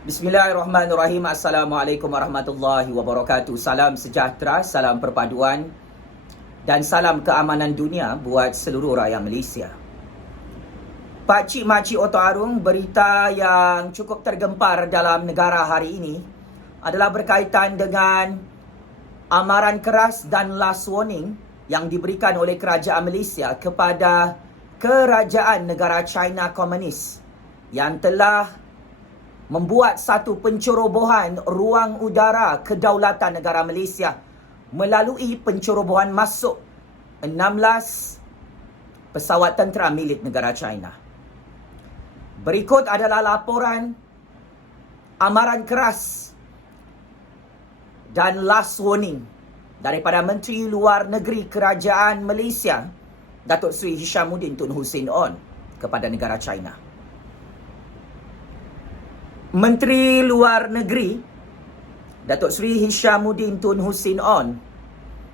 Bismillahirrahmanirrahim. Assalamualaikum warahmatullahi wabarakatuh. Salam sejahtera, salam perpaduan dan salam keamanan dunia buat seluruh rakyat Malaysia. Pakcik makcik Oto Arung, berita yang cukup tergempar dalam negara hari ini adalah berkaitan dengan amaran keras dan last warning yang diberikan oleh kerajaan Malaysia kepada kerajaan negara China Komunis yang telah membuat satu pencerobohan ruang udara kedaulatan negara Malaysia melalui pencerobohan masuk 16 pesawat tentera milik negara China. Berikut adalah laporan amaran keras dan last warning daripada Menteri Luar Negeri Kerajaan Malaysia, Datuk Seri Hishamuddin Tun Hussein On, kepada negara China. Menteri Luar Negeri Datuk Seri Hishamuddin Tun Hussein On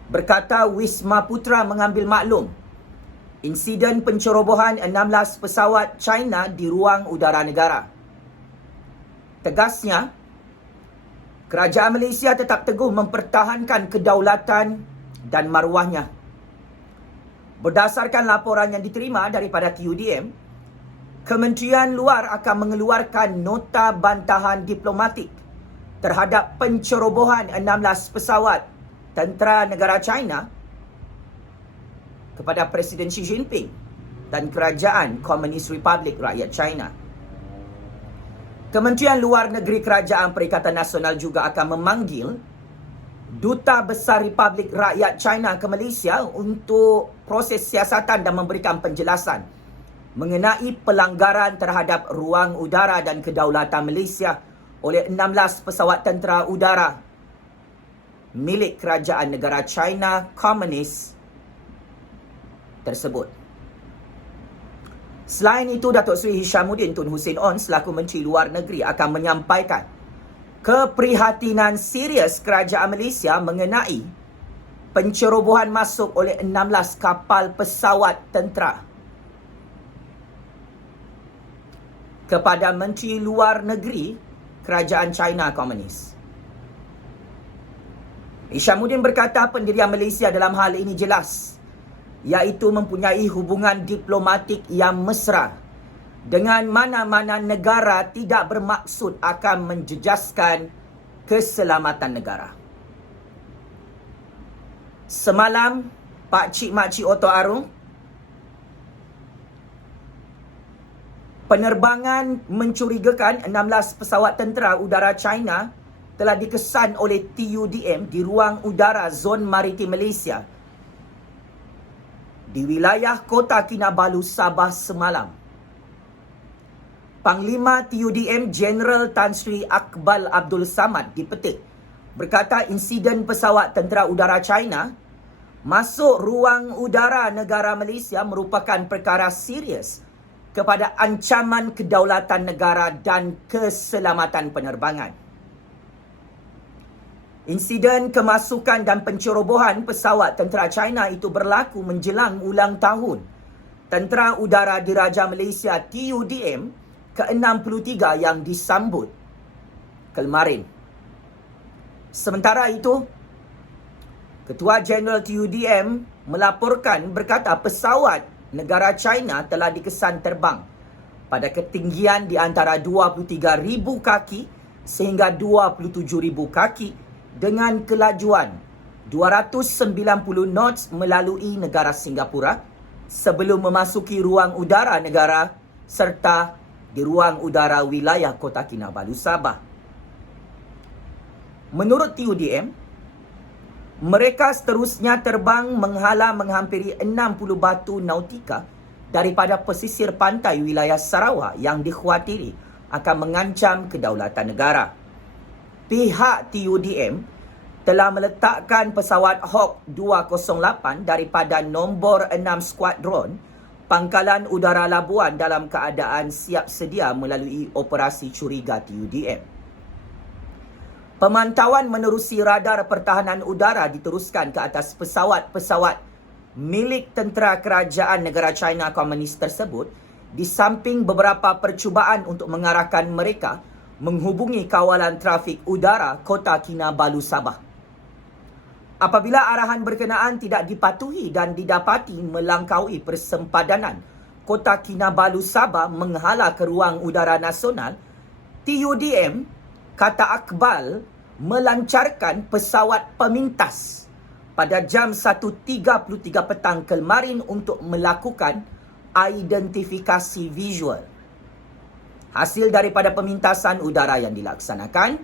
berkata Wisma Putra mengambil maklum insiden pencerobohan 16 pesawat China di ruang udara negara. Tegasnya, kerajaan Malaysia tetap teguh mempertahankan kedaulatan dan maruahnya. Berdasarkan laporan yang diterima daripada TUDM, Kementerian Luar akan mengeluarkan nota bantahan diplomatik terhadap pencerobohan 16 pesawat tentera negara China kepada Presiden Xi Jinping dan Kerajaan Komunis Republik Rakyat China. Kementerian Luar Negeri Kerajaan Perikatan Nasional juga akan memanggil Duta Besar Republik Rakyat China ke Malaysia untuk proses siasatan dan memberikan penjelasan mengenai pelanggaran terhadap ruang udara dan kedaulatan Malaysia oleh 16 pesawat tentera udara milik kerajaan negara China Komunis tersebut. Selain itu, Datuk Seri Hishamuddin Tun Hussein On selaku Menteri Luar Negeri akan menyampaikan keprihatinan serius kerajaan Malaysia mengenai pencerobohan masuk oleh 16 kapal pesawat tentera kepada Menteri Luar Negeri Kerajaan China Komunis. Hishamuddin berkata pendirian Malaysia dalam hal ini jelas, iaitu mempunyai hubungan diplomatik yang mesra dengan mana-mana negara tidak bermaksud akan menjejaskan keselamatan negara. Semalam, Pakcik Makcik Oto Arung, penerbangan mencurigakan 16 pesawat tentera udara China telah dikesan oleh TUDM di ruang udara Zon Maritim Malaysia di wilayah Kota Kinabalu, Sabah semalam. Panglima TUDM Jeneral Tan Sri Akbal Abdul Samad dipetik berkata insiden pesawat tentera udara China masuk ruang udara negara Malaysia merupakan perkara serius kepada ancaman kedaulatan negara dan keselamatan penerbangan. Insiden kemasukan dan pencerobohan pesawat tentera China itu berlaku menjelang ulang tahun Tentera Udara Diraja Malaysia TUDM ke-63 yang disambut kemarin. Sementara itu, Ketua Jeneral TUDM melaporkan berkata pesawat negara China telah dikesan terbang pada ketinggian di antara 23,000 kaki sehingga 27,000 kaki dengan kelajuan 290 knots melalui negara Singapura sebelum memasuki ruang udara negara serta di ruang udara wilayah Kota Kinabalu, Sabah. Menurut TUDM, mereka seterusnya terbang menghampiri 60 batu nautika daripada pesisir pantai wilayah Sarawak yang dikhawatiri akan mengancam kedaulatan negara. Pihak TUDM telah meletakkan pesawat Hawk 208 daripada nombor 6 Skuadron Pangkalan Udara Labuan dalam keadaan siap sedia melalui operasi curiga TUDM. Pemantauan menerusi radar pertahanan udara diteruskan ke atas pesawat-pesawat milik tentera kerajaan negara China Komunis tersebut di samping beberapa percubaan untuk mengarahkan mereka menghubungi kawalan trafik udara Kota Kinabalu, Sabah. Apabila arahan berkenaan tidak dipatuhi dan didapati melangkaui persempadanan Kota Kinabalu, Sabah menghala ke ruang udara nasional, TUDM kata Akbal melancarkan pesawat pemintas pada jam 1.33 petang kemarin untuk melakukan identifikasi visual. Hasil daripada pemintasan udara yang dilaksanakan,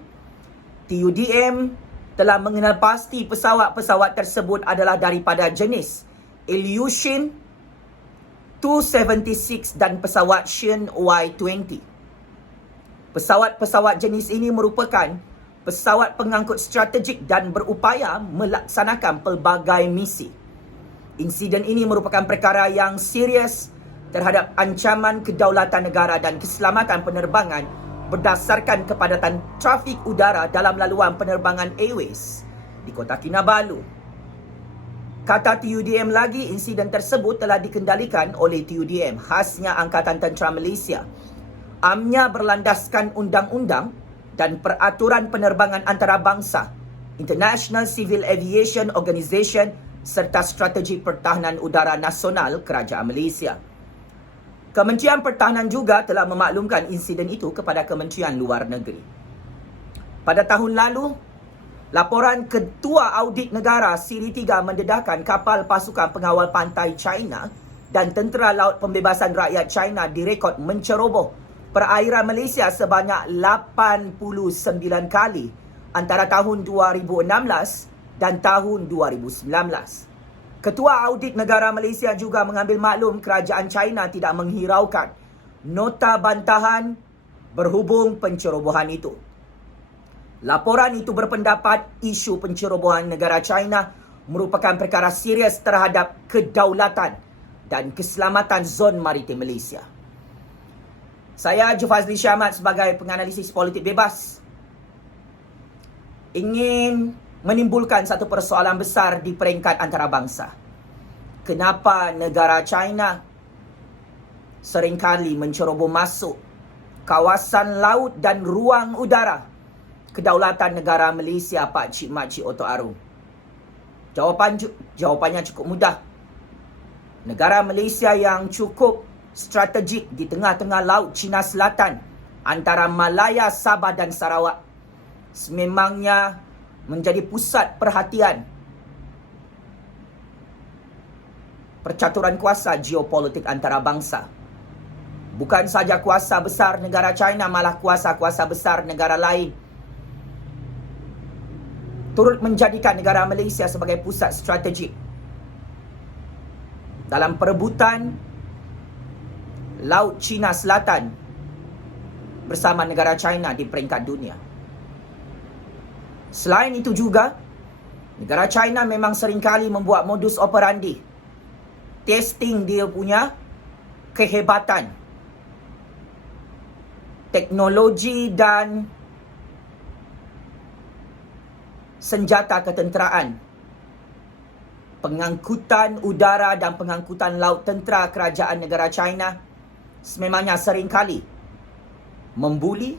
TUDM telah mengenal pasti pesawat-pesawat tersebut adalah daripada jenis Ilyushin 276 dan pesawat Shin Y20. Pesawat-pesawat jenis ini merupakan pesawat pengangkut strategik dan berupaya melaksanakan pelbagai misi. Insiden ini merupakan perkara yang serius terhadap ancaman kedaulatan negara dan keselamatan penerbangan berdasarkan kepadatan trafik udara dalam laluan penerbangan Airways di Kota Kinabalu. Kata TUDM lagi, insiden tersebut telah dikendalikan oleh TUDM, khasnya Angkatan Tentera Malaysia. Amnya berlandaskan undang-undang dan peraturan penerbangan antarabangsa, International Civil Aviation Organization serta Strategi Pertahanan Udara Nasional Kerajaan Malaysia. Kementerian Pertahanan juga telah memaklumkan insiden itu kepada Kementerian Luar Negeri. Pada tahun lalu, laporan Ketua Audit Negara Siri 3 mendedahkan kapal pasukan pengawal pantai China dan Tentera Laut Pembebasan Rakyat China direkod menceroboh perairan Malaysia sebanyak 89 kali antara tahun 2016 dan tahun 2019. Ketua Audit Negara Malaysia juga mengambil maklum kerajaan China tidak menghiraukan nota bantahan berhubung pencerobohan itu. Laporan itu berpendapat isu pencerobohan negara China merupakan perkara serius terhadap kedaulatan dan keselamatan zon maritim Malaysia. Saya Jufazli Syahmat sebagai penganalisis politik bebas ingin menimbulkan satu persoalan besar di peringkat antarabangsa. Kenapa negara China seringkali menceroboh masuk kawasan laut dan ruang udara kedaulatan negara Malaysia, Pak Cik Makcik Oto Aru? Jawapannya cukup mudah. Negara Malaysia yang cukup strategik di tengah-tengah laut Cina Selatan antara Malaya, Sabah dan Sarawak sememangnya menjadi pusat perhatian percaturan kuasa geopolitik antarabangsa. Bukan saja kuasa besar negara China, malah kuasa-kuasa besar negara lain turut menjadikan negara Malaysia sebagai pusat strategik dalam perebutan Laut Cina Selatan bersama negara China di peringkat dunia. Selain itu juga, negara China memang seringkali membuat modus operandi testing dia punya kehebatan teknologi dan senjata ketenteraan, pengangkutan udara dan pengangkutan laut tentera kerajaan negara China sememangnya seringkali membuli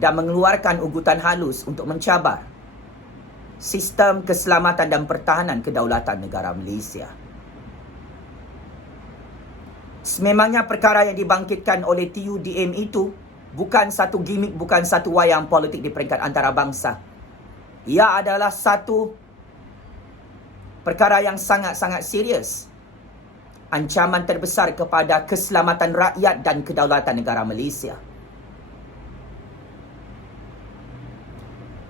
dan mengeluarkan ugutan halus untuk mencabar sistem keselamatan dan pertahanan kedaulatan negara Malaysia. Sememangnya perkara yang dibangkitkan oleh TUDM itu bukan satu gimmick, bukan satu wayang politik di peringkat antarabangsa. Ia adalah satu perkara yang sangat-sangat serius. Ancaman terbesar kepada keselamatan rakyat dan kedaulatan negara Malaysia.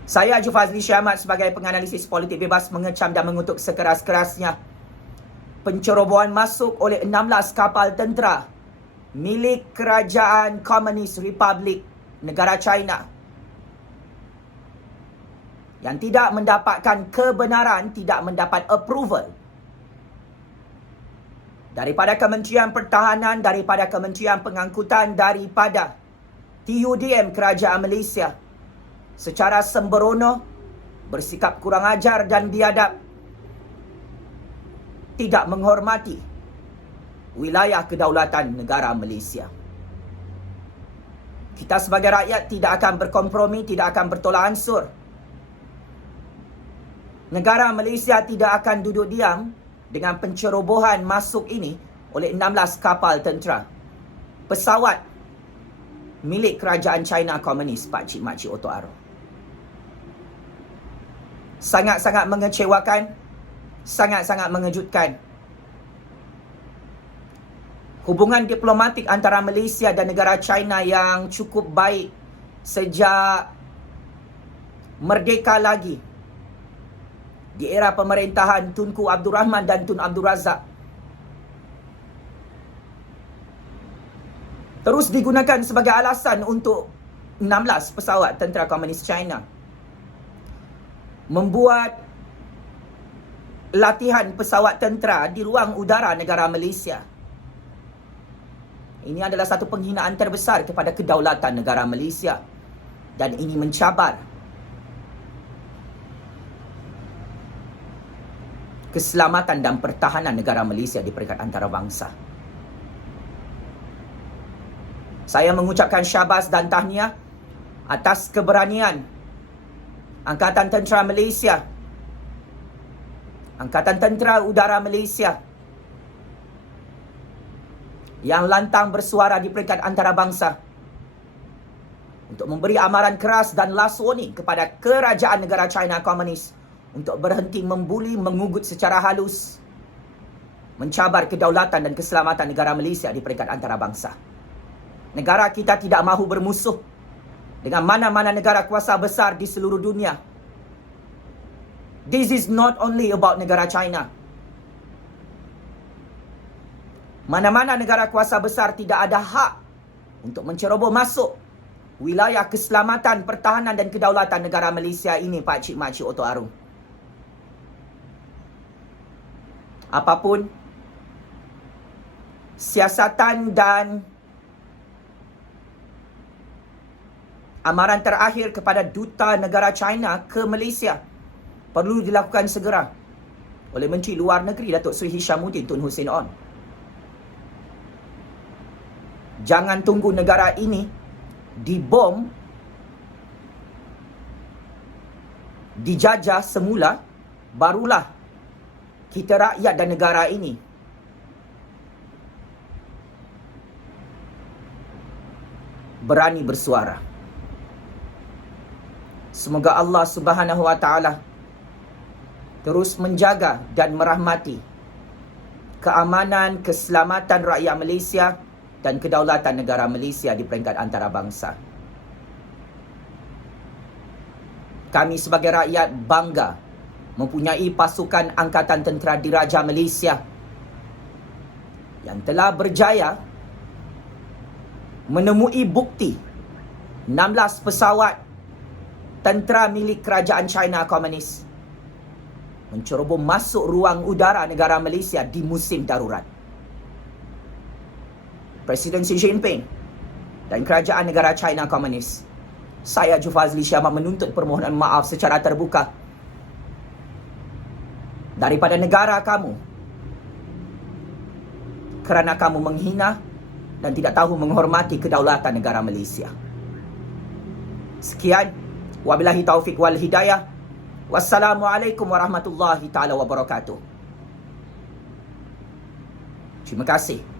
Saya Jufazli Syahmat sebagai penganalisis politik bebas mengecam dan mengutuk sekeras-kerasnya pencerobohan masuk oleh 16 kapal tentera milik Kerajaan Komunis Republik Negara China yang tidak mendapatkan kebenaran, tidak mendapat approval daripada Kementerian Pertahanan, daripada Kementerian Pengangkutan, daripada TUDM Kerajaan Malaysia, secara sembrono, bersikap kurang ajar dan biadab, tidak menghormati wilayah kedaulatan negara Malaysia. Kita sebagai rakyat tidak akan berkompromi, tidak akan bertolak ansur. Negara Malaysia tidak akan duduk diam dengan pencerobohan masuk ini oleh 16 kapal tentera. Pesawat milik kerajaan China Komunis, Pakcik Makcik Oto Aro. Sangat-sangat mengecewakan, sangat-sangat mengejutkan. Hubungan diplomatik antara Malaysia dan negara China yang cukup baik sejak merdeka lagi di era pemerintahan Tunku Abdul Rahman dan Tun Abdul Razak terus digunakan sebagai alasan untuk 16 pesawat tentera Komunis China membuat latihan pesawat tentera di ruang udara negara Malaysia. Ini adalah satu penghinaan terbesar kepada kedaulatan negara Malaysia dan ini mencabar keselamatan dan pertahanan negara Malaysia di peringkat antarabangsa. Saya mengucapkan syabas dan tahniah atas keberanian Angkatan Tentera Malaysia, Angkatan Tentera Udara Malaysia yang lantang bersuara di peringkat antarabangsa untuk memberi amaran keras dan last warning kepada kerajaan negara China Komunis untuk berhenti membuli, mengugut secara halus, mencabar kedaulatan dan keselamatan negara Malaysia di peringkat antarabangsa. Negara kita tidak mahu bermusuh dengan mana-mana negara kuasa besar di seluruh dunia. This is not only about negara China. Mana-mana negara kuasa besar tidak ada hak untuk menceroboh masuk wilayah keselamatan, pertahanan dan kedaulatan negara Malaysia ini, Pakcik Makcik Oto Aro. Apapun siasatan dan amaran terakhir kepada Duta Negara China ke Malaysia perlu dilakukan segera oleh Menteri Luar Negeri Datuk Seri Hishamuddin Tun Hussein On. Jangan tunggu negara ini dibom, dijajah semula, barulah kita rakyat dan negara ini berani bersuara. Semoga Allah Subhanahu Wa Taala terus menjaga dan merahmati keamanan, keselamatan rakyat Malaysia dan kedaulatan negara Malaysia di peringkat antarabangsa. Kami sebagai rakyat bangga mempunyai pasukan Angkatan Tentera Diraja Malaysia yang telah berjaya menemui bukti 16 pesawat tentera milik kerajaan China Komunis menceroboh masuk ruang udara negara Malaysia di musim darurat. Presiden Xi Jinping dan kerajaan negara China Komunis, saya Jufazli Syahmat menuntut permohonan maaf secara terbuka daripada negara kamu kerana kamu menghina dan tidak tahu menghormati kedaulatan negara Malaysia. Sekian, wabillahi taufik wal hidayah. Wassalamualaikum warahmatullahi taala wabarakatuh. Terima kasih.